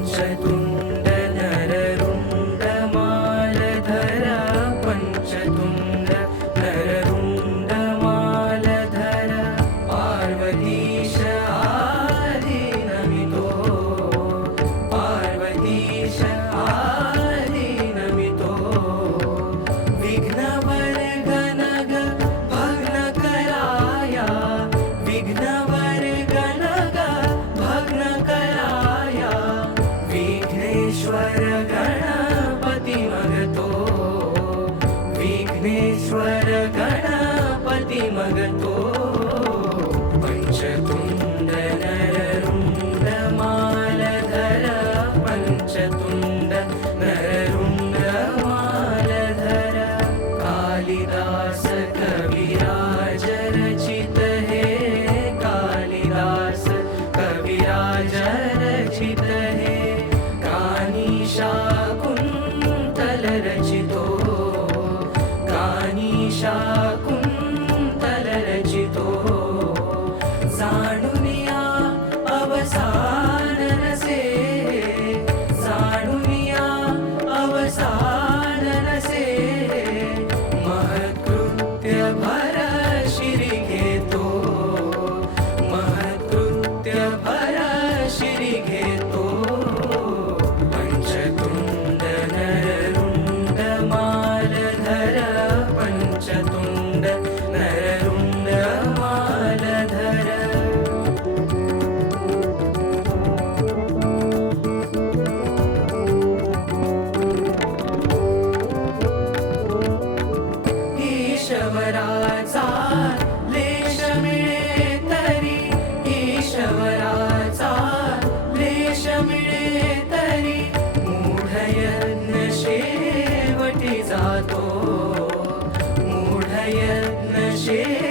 Sei tu be yeah.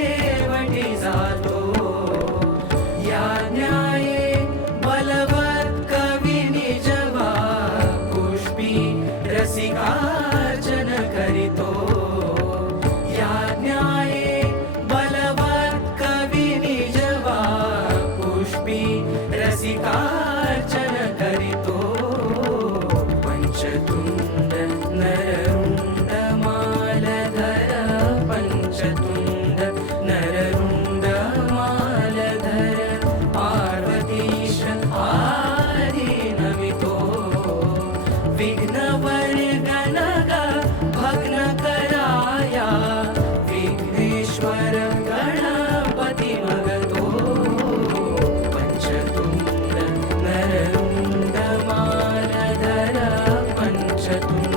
Certainly.